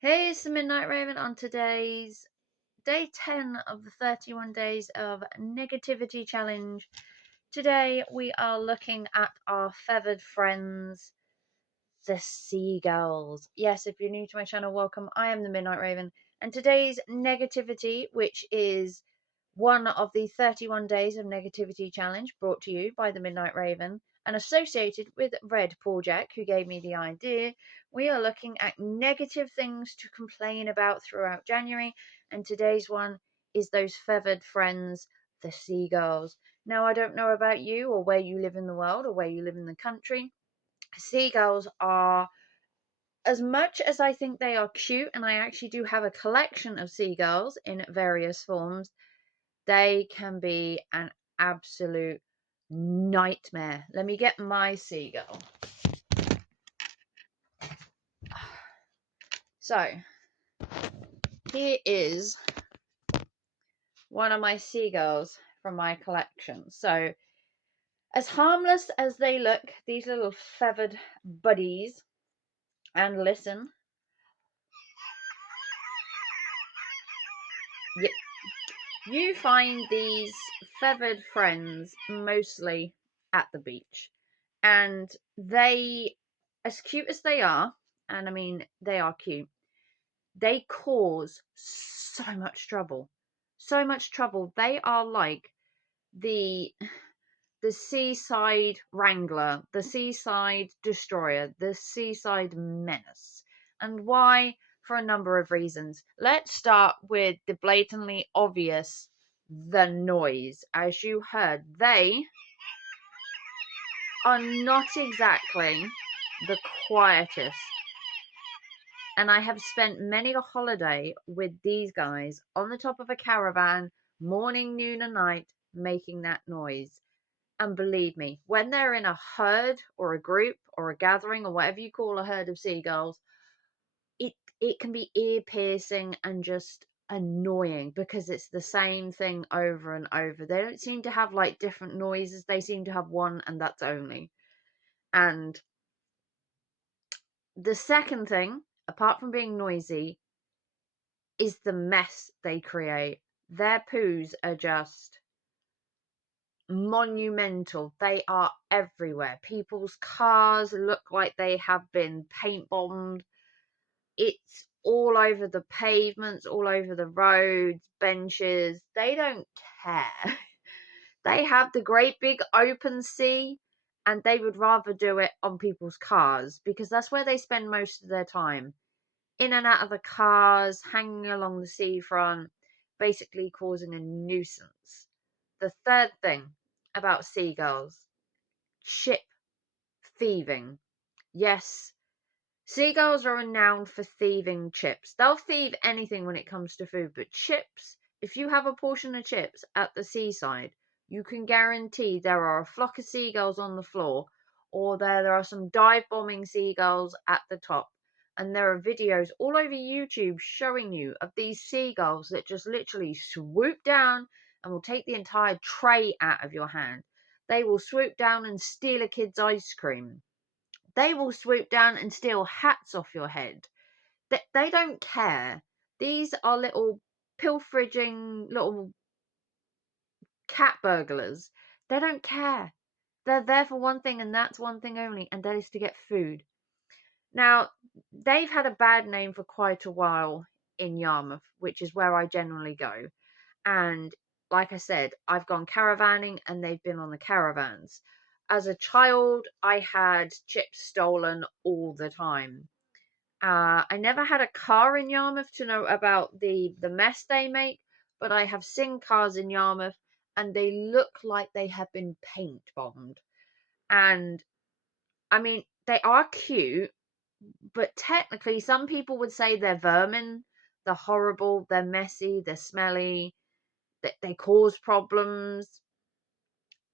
Hey, it's the Midnight Raven on today's day 10 of the 31 days of negativity challenge. Today we are looking at our feathered friends, the seagulls. Yes, if you're new to my channel, welcome. I am the Midnight Raven, and today's negativity, which is one of the 31 days of negativity challenge brought to you by the Midnight Raven and associated with Red Paul Jack, who gave me the idea. We are looking at negative things to complain about throughout January, and today's one is those feathered friends, the seagulls. Now, I don't know about you or where you live in the world or where you live in the country. Seagulls are, as much as I think they are cute, and I actually do have a collection of seagulls in various forms, they can be an absolute nightmare. Let me get my seagull. So, here is one of my seagulls from my collection. So, as harmless as they look, these little feathered buddies, and listen. Yep. You find these feathered friends mostly at the beach. And they, as cute as they are, and I mean, they are cute, they cause so much trouble. So much trouble. They are like the seaside wrangler, the seaside destroyer, the seaside menace. And why? For a number of reasons. Let's start with the blatantly obvious, the noise. As you heard, they are not exactly the quietest. And I have spent many a holiday with these guys on the top of a caravan, morning, noon, and night, making that noise. And believe me, when they're in a herd or a group or a gathering or whatever you call a herd of seagulls, it can be ear piercing and just annoying because it's the same thing over and over. They don't seem to have like different noises. They seem to have one, and that's only. And the second thing, apart from being noisy, is the mess they create. Their poos are just monumental. They are everywhere. People's cars look like they have been paint bombed. It's all over the pavements, all over the roads, benches. They don't care. They have the great big open sea, and they would rather do it on people's cars because that's where they spend most of their time. In and out of the cars, hanging along the seafront, basically causing a nuisance. The third thing about seagulls, ship thieving. Yes, seagulls are renowned for thieving chips. They'll thieve anything when it comes to food, but chips, if you have a portion of chips at the seaside, you can guarantee there are a flock of seagulls on the floor, or there are some dive bombing seagulls at the top. And there are videos all over YouTube showing you of these seagulls that just literally swoop down and will take the entire tray out of your hand. They will swoop down and steal a kid's ice cream. They will swoop down and steal hats off your head. They don't care. These are little pilfering little cat burglars. They don't care. They're there for one thing, and that's one thing only, and that is to get food. Now, they've had a bad name for quite a while in Yarmouth, which is where I generally go. And like I said, I've gone caravanning and they've been on the caravans. As a child, I had chips stolen all the time. I never had a car in Yarmouth to know about the mess they make, but I have seen cars in Yarmouth and they look like they have been paint bombed. And I mean, they are cute, but technically, some people would say they're vermin. They're horrible, they're messy, they're smelly, they cause problems,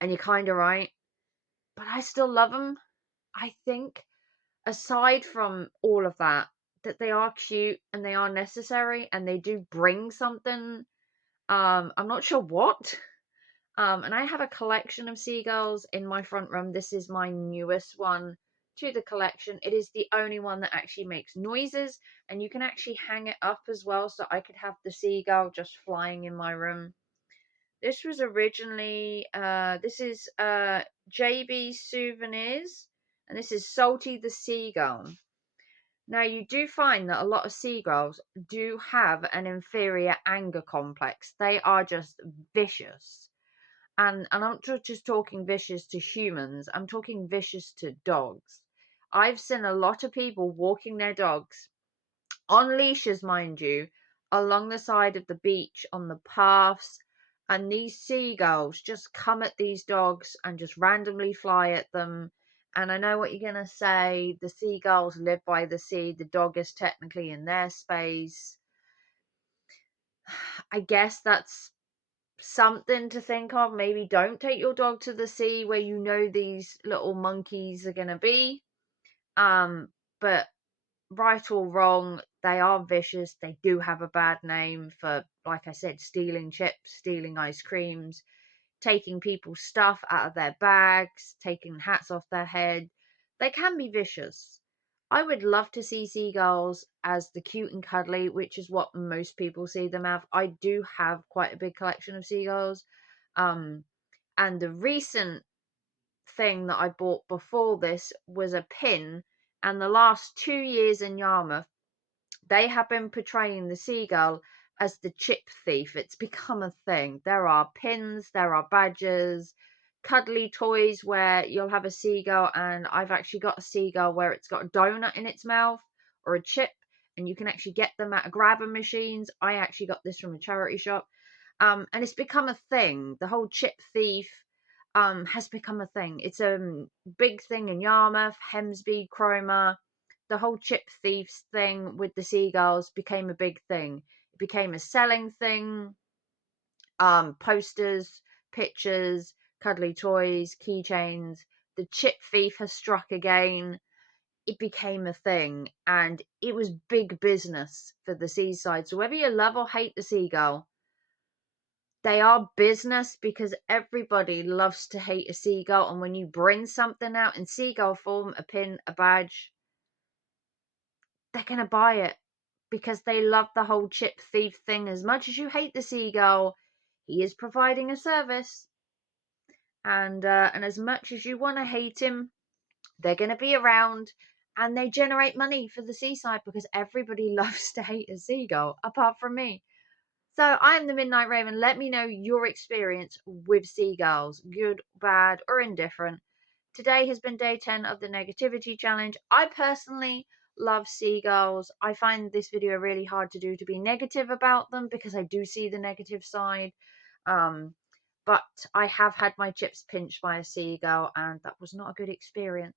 and you're kind of right. But I still love them. I think, aside from all of that, that they are cute and they are necessary and they do bring something. I'm not sure what. And I have a collection of seagulls in my front room. This is my newest one to the collection. It is the only one that actually makes noises, and you can actually hang it up as well, so I could have the seagull just flying in my room. This was originally, this is JB Souvenirs, and this is Salty the Seagull. Now, you do find that a lot of seagulls do have an inferior anger complex. They are just vicious. And I'm not just talking vicious to humans, I'm talking vicious to dogs. I've seen a lot of people walking their dogs on leashes, mind you, along the side of the beach, on the paths, and these seagulls just come at these dogs and just randomly fly at them. And I know what you're going to say, the seagulls live by the sea, the dog is technically in their space. I guess that's something to think of. Maybe don't take your dog to the sea where you know these little monkeys are going to be. But right or wrong, they are vicious. They do have a bad name for, like I said, stealing chips, stealing ice creams, taking people's stuff out of their bags, taking hats off their head. They can be vicious. I would love to see seagulls as the cute and cuddly, which is what most people see them as. I do have quite a big collection of seagulls. And the recent thing that I bought before this was a pin. And the last 2 years in Yarmouth, they have been portraying the seagull as the chip thief. It's become a thing. There are pins, there are badges, cuddly toys where you'll have a seagull, and I've actually got a seagull where it's got a donut in its mouth or a chip, and you can actually get them at grabber machines. I actually got this from a charity shop. And it's become a thing. The whole chip thief has become a thing. It's a big thing in Yarmouth, Hemsby, Cromer. The whole chip thieves thing with the seagulls became a big thing. It became a selling thing. Posters, pictures, cuddly toys, keychains. The chip thief has struck again. It became a thing, and it was big business for the Seaside. So whether you love or hate the seagull, they are business, because everybody loves to hate a seagull. And when you bring something out in seagull form, a pin, a badge, they're going to buy it because they love the whole chip thief thing. As much as you hate the seagull, he is providing a service. And as much as you want to hate him, they're going to be around, and they generate money for the Seaside because everybody loves to hate a seagull, apart from me. So I am the Midnight Raven. Let me know your experience with seagulls, good, bad, or indifferent. Today has been day 10 of the negativity challenge. I personally love seagulls. I find this video really hard to do, to be negative about them, because I do see the negative side. But I have had my chips pinched by a seagull, and that was not a good experience.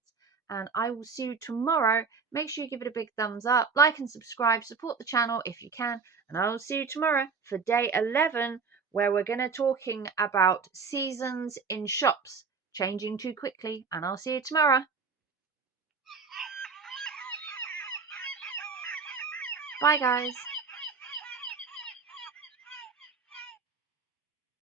And I will see you tomorrow. Make sure you give it a big thumbs up, like and subscribe, support the channel if you can. And I will see you tomorrow for day 11, where we're going to talking about seasons in shops changing too quickly. And I'll see you tomorrow. Bye, guys.